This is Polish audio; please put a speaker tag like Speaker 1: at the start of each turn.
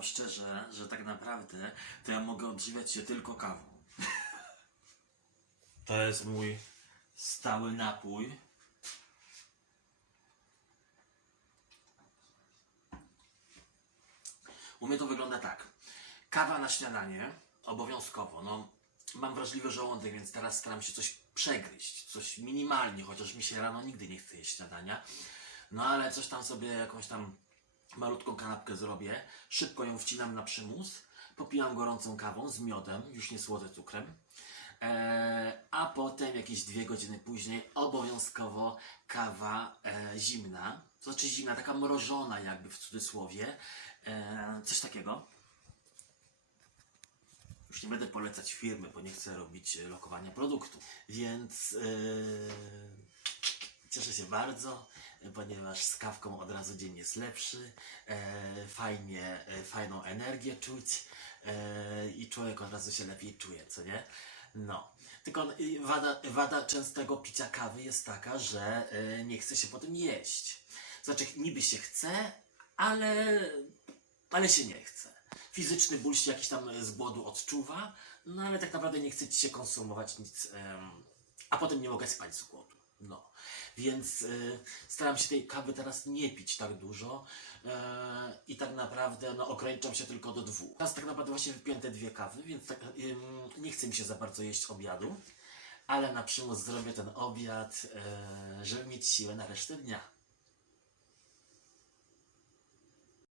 Speaker 1: wam szczerze, że tak naprawdę to ja mogę odżywiać się tylko kawą. To jest mój stały napój. U mnie to wygląda tak. Kawa na śniadanie, obowiązkowo. No, mam wrażliwy żołądek, więc teraz staram się coś przegryźć. Coś minimalnie, chociaż mi się rano nigdy nie chce jeść śniadania. No ale coś tam sobie, jakąś tam malutką kanapkę zrobię. Szybko ją wcinam na przymus. Popijam gorącą kawą z miodem, już nie słodzę cukrem. Eee, a potem jakieś dwie godziny później obowiązkowo kawa e, zimna. To znaczy zimna, taka mrożona jakby w cudzysłowie. E, coś takiego. Już nie będę polecać firmy, bo nie chcę robić e, lokowania produktu. Więc e, cieszę się bardzo, e, ponieważ z kawką od razu dzień jest lepszy. E, fajnie, e, fajną energię czuć e, i człowiek od razu się lepiej czuje, co nie? No. Tylko y, wada, wada częstego picia kawy jest taka, że e, nie chce się potem jeść. Znaczy, niby się chce, ale, ale się nie chce. Fizyczny ból się jakiś tam z głodu odczuwa, no ale tak naprawdę nie chce ci się konsumować nic, em, a potem nie mogę spać z głodu. No, więc y, staram się tej kawy teraz nie pić tak dużo e, i tak naprawdę no, ograniczam się tylko do dwóch. Teraz tak naprawdę właśnie wypiłem te dwie kawy, więc tak, ym, nie chce mi się za bardzo jeść obiadu, ale na przymus zrobię ten obiad, e, żeby mieć siłę na resztę dnia.